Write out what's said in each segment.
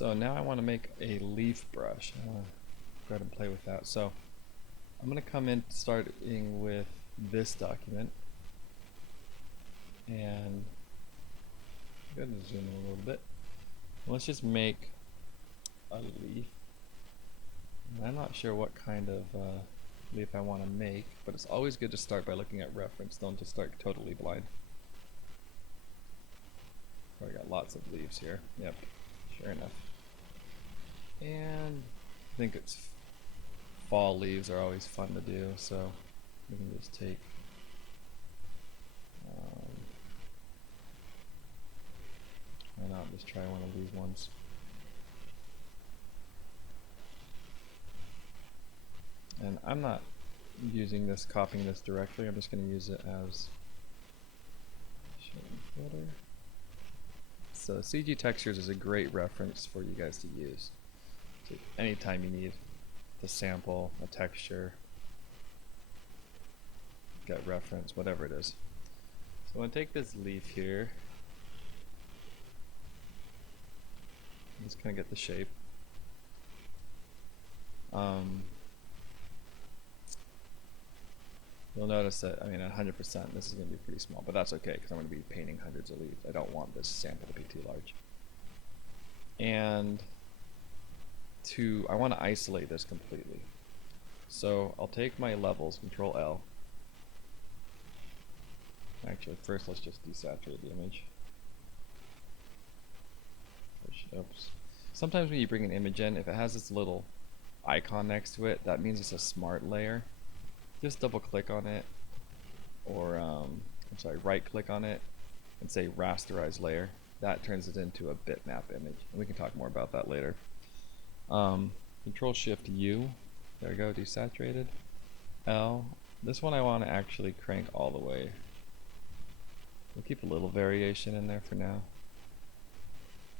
So now I want to make a leaf brush. I want to go ahead and play with that. So I'm going to come in starting with this document, and go ahead and zoom in a little bit. Let's just make a leaf. And I'm not sure what kind of leaf I want to make, but it's always good to start by looking at reference. Don't just start totally blind. Probably got lots of leaves here. Yep, sure enough. And I think it's fall leaves are always fun to do, so we can just take why not just try one of these ones. And I'm not using this, copying this directly, I'm just going to use it as footer. So CG Textures is a great reference for you guys to use. So anytime you need to sample a texture, get reference, whatever it is. So I'm going to take this leaf here, just kind of get the shape. You'll notice that, I mean, at 100%, this is going to be pretty small, but that's okay because I'm going to be painting hundreds of leaves. I don't want this sample to be too large. And I want to isolate this completely. So I'll take my levels, Control L. Actually, first let's just desaturate the image. Oops. Sometimes when you bring an image in, if it has this little icon next to it, that means it's a smart layer. Just double click on it, or right click on it and say rasterize layer. That turns it into a bitmap image, and we can talk more about that later. Control Shift U, there we go, desaturated. L, this one I want to actually crank all the way. We'll keep a little variation in there for now.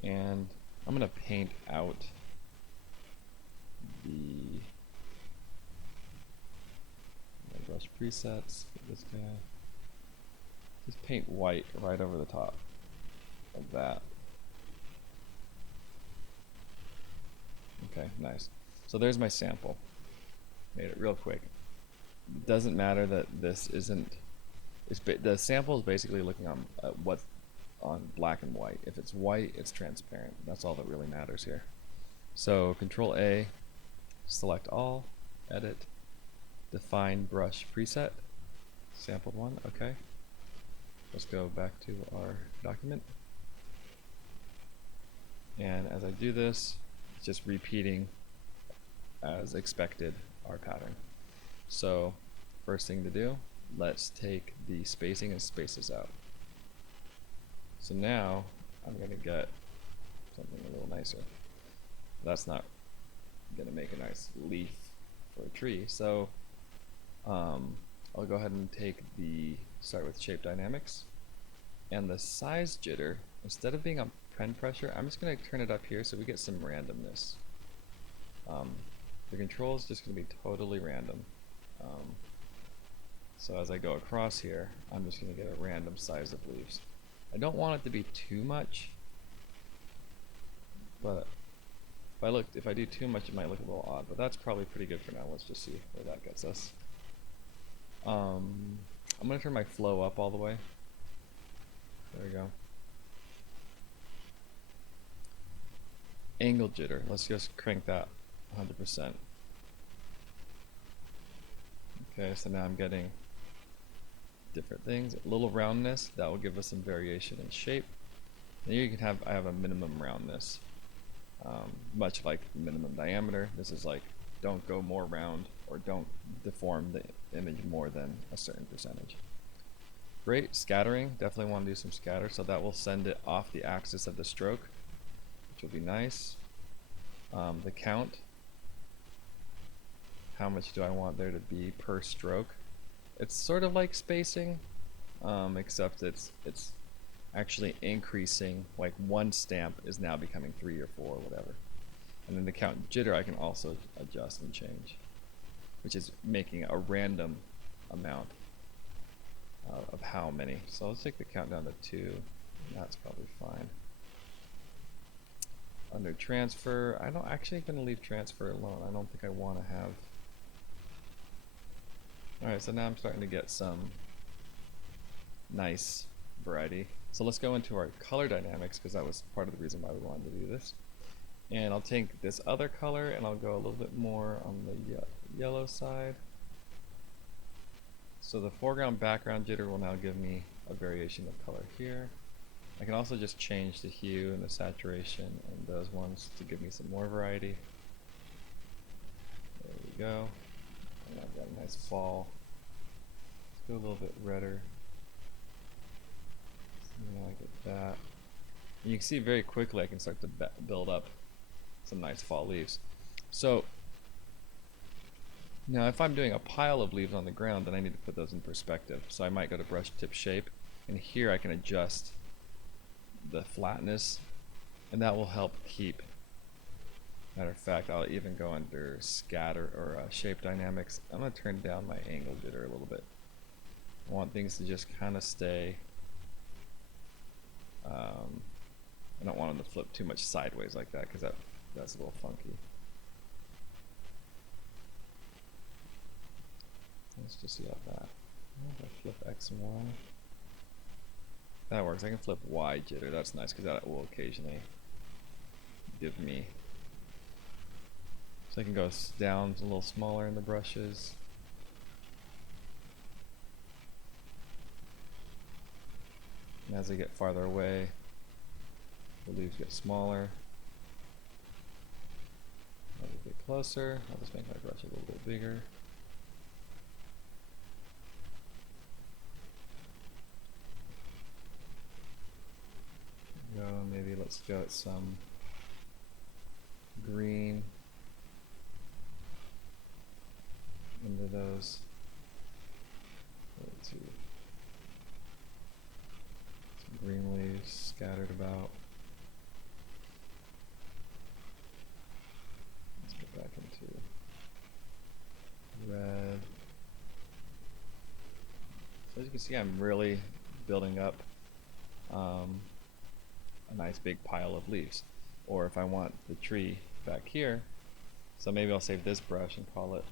And I'm going to paint out the brush presets for this guy. Just paint white right over the top of that. Okay, nice. So there's my sample. Made it real quick. It doesn't matter that this isn't. The sample is basically looking on what's on black and white. If it's white, it's transparent. That's all that really matters here. So Control A, select all, edit, define brush preset, sampled one. Okay. Let's go back to our document. And as I do this, it's just repeating as expected our pattern. So first thing to do, let's take the spacing and space this out. So now I'm going to get something a little nicer. That's not going to make a nice leaf for a tree. So I'll go ahead and start with shape dynamics. And the size jitter, instead of being on pen pressure, I'm just going to turn it up here so we get some randomness. The control is just going to be totally random. So as I go across here, I'm just going to get a random size of leaves. I don't want it to be too much, but if I do too much, it might look a little odd, but that's probably pretty good for now. Let's just see where that gets us. I'm going to turn my flow up all the way. There we go. Angle jitter, let's just crank that 100%. Okay, so now I'm getting different things. A little roundness, that will give us some variation in shape. And here you can have, I have a minimum roundness. Much like minimum diameter, this is like, don't go more round or don't deform the image more than a certain percentage. Great, scattering, definitely want to do some scatter, so that will send it off the axis of the stroke, which will be nice. The count, how much do I want there to be per stroke? It's sort of like spacing, except it's actually increasing, like one stamp is now becoming 3 or 4 or whatever. And then the count jitter I can also adjust and change, which is making a random amount of how many. So let's take the count down to 2, and that's probably fine. under transfer, I don't actually gonna leave transfer alone. I don't think I want to have. Alright, so now I'm starting to get some nice variety. So let's go into our color dynamics, because that was part of the reason why we wanted to do this. And I'll take this other color and I'll go a little bit more on the yellow side. So the foreground background jitter will now give me a variation of color here. I can also just change the hue and the saturation and those ones to give me some more variety. There we go. And I've got a nice fall. Let's go a little bit redder. So now I get that. And you can see very quickly I can start to build up some nice fall leaves. So now if I'm doing a pile of leaves on the ground, then I need to put those in perspective. So I might go to brush tip shape, and here I can adjust the flatness, and that will help keep. Matter of fact, I'll even go under scatter or shape dynamics. I'm going to turn down my angle jitter a little bit. I want things to just kind of stay. I don't want them to flip too much sideways like that, because that's a little funky. Let's just see how that. If I flip X and Y. That works. I can flip Y jitter. That's nice, because that will occasionally give me. So I can go down a little smaller in the brushes. And as I get farther away, the leaves get smaller. As I get closer, I'll just make my brush a little bit bigger. Go, maybe let's go at some green into those. Some green leaves scattered about. Let's get back into red. So as you can see, I'm really building up a nice big pile of leaves. Or if I want the tree back here, so maybe I'll save this brush and call it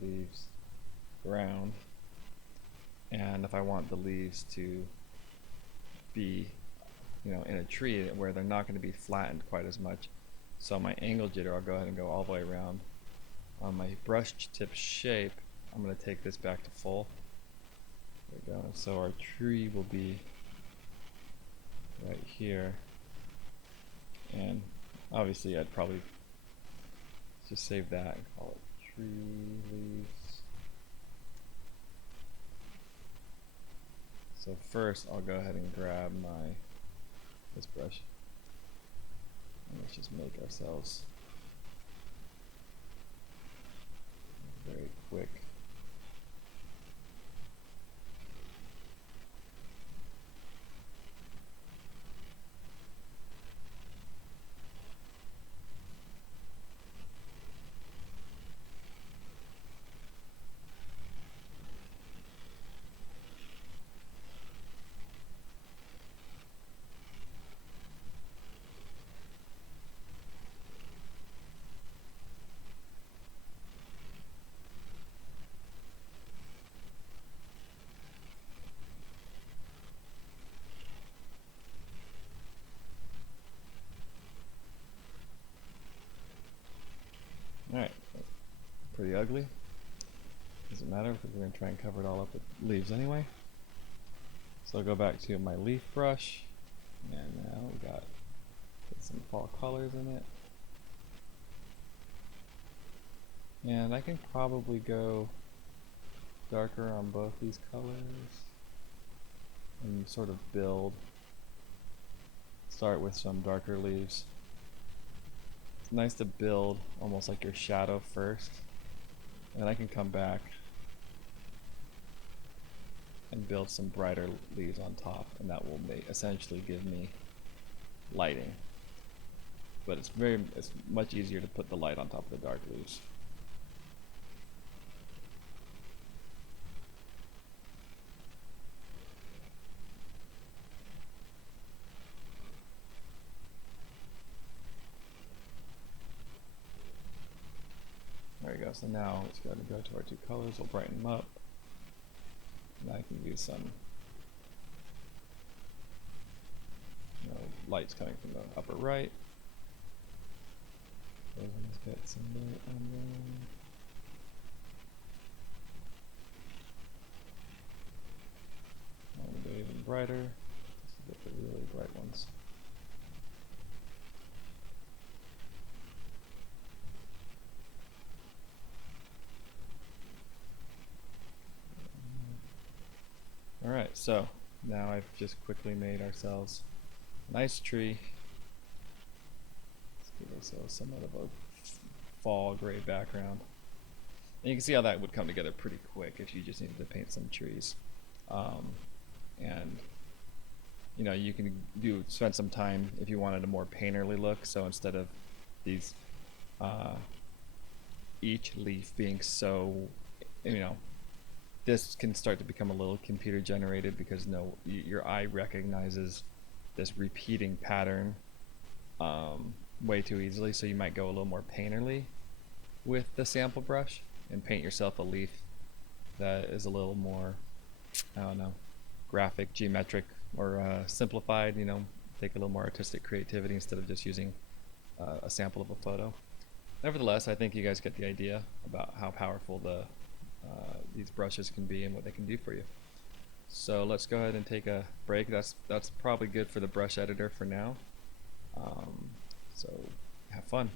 leaves ground. And if I want the leaves to be, in a tree where they're not going to be flattened quite as much, so my angle jitter, I'll go ahead and go all the way around. On my brush tip shape, I'm going to take this back to full. There we go. And so our tree will be right here, and obviously I'd probably just save that and call it tree leaves. So first I'll go ahead and grab this brush, and let's just make ourselves very quick. Alright, pretty ugly. Doesn't matter because we're going to try and cover it all up with leaves anyway. So I'll go back to my leaf brush, and now we got some fall colors in it. And I can probably go darker on both these colors and sort of start with some darker leaves. It's nice to build almost like your shadow first, and then I can come back and build some brighter leaves on top, and that will essentially give me lighting. But it's much easier to put the light on top of the dark leaves. go. So now let's go ahead and go to our two colors. We'll brighten them up. Now I can use some lights coming from the upper right. So let's get some light on there. I'm going to go even brighter. Let's get the really bright ones. Alright, so now I've just quickly made ourselves a nice tree. Let's give ourselves somewhat of a fall gray background. And you can see how that would come together pretty quick if you just needed to paint some trees. And you can spend some time if you wanted a more painterly look. So instead of these each leaf being so, this can start to become a little computer generated because your eye recognizes this repeating pattern way too easily. So you might go a little more painterly with the sample brush and paint yourself a leaf that is a little more, I don't know, graphic, geometric, or simplified. Take a little more artistic creativity instead of just using a sample of a photo. Nevertheless, I think you guys get the idea about how powerful these brushes can be and what they can do for you. So let's go ahead and take a break. That's probably good for the brush editor for now. So have fun.